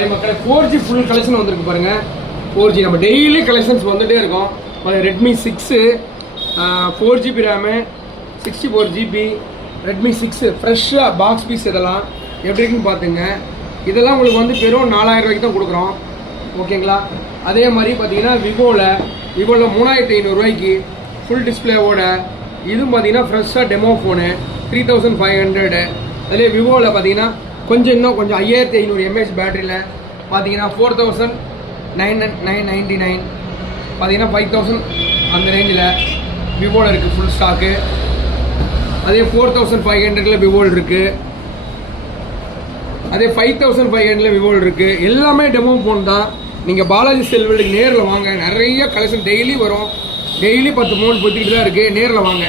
அதே மக்களே 4G full collection வந்திருக்கு பாருங்க. 4G நம்ம டெய்லி கலெக்ஷன்ஸ் வந்துட்டே இருக்கோம். Redmi 6 4GB RAM 64GB Redmi 6 ஃப்ரெஷ்ஷாக பாக்ஸ் பீஸ் இதெல்லாம் எப்படி இருக்குன்னு பார்த்துங்க. இதெல்லாம் உங்களுக்கு வந்து வெறும் 4000 ரூபாய்க்கு தான் கொடுக்குறோம். ஓகேங்களா? அதே மாதிரி பார்த்தீங்கன்னா விவோவில் 3500 ரூபாய்க்கு ஃபுல் டிஸ்பிளேவோட இதுவும் பார்த்தீங்கன்னா ஃப்ரெஷ்ஷாக டெமோ ஃபோனு 3500. அதிலே விவோவில் பார்த்தீங்கன்னா இன்னும் கொஞ்சம் 5500 mAh பேட்டரியில் பார்த்தீங்கன்னா 4999 பார்த்தீங்கன்னா 5000 அந்த ரேஞ்சில் விவோவில் இருக்குது ஃபுல் ஸ்டாக்கு. அதே 4500 விவோவில் இருக்குது. அதே 5500 விவோவில் இருக்குது. எல்லாமே டெமோ ஃபோன் தான். நீங்கள் பாலாஜி செல்வெலுக்கு நேரில் வாங்க. நிறைய கலெக்ஷன் டெய்லி வரும். டெய்லி 10 ஃபோன் பொத்திக்கிட்டு தான் இருக்குது. நேரில் வாங்க.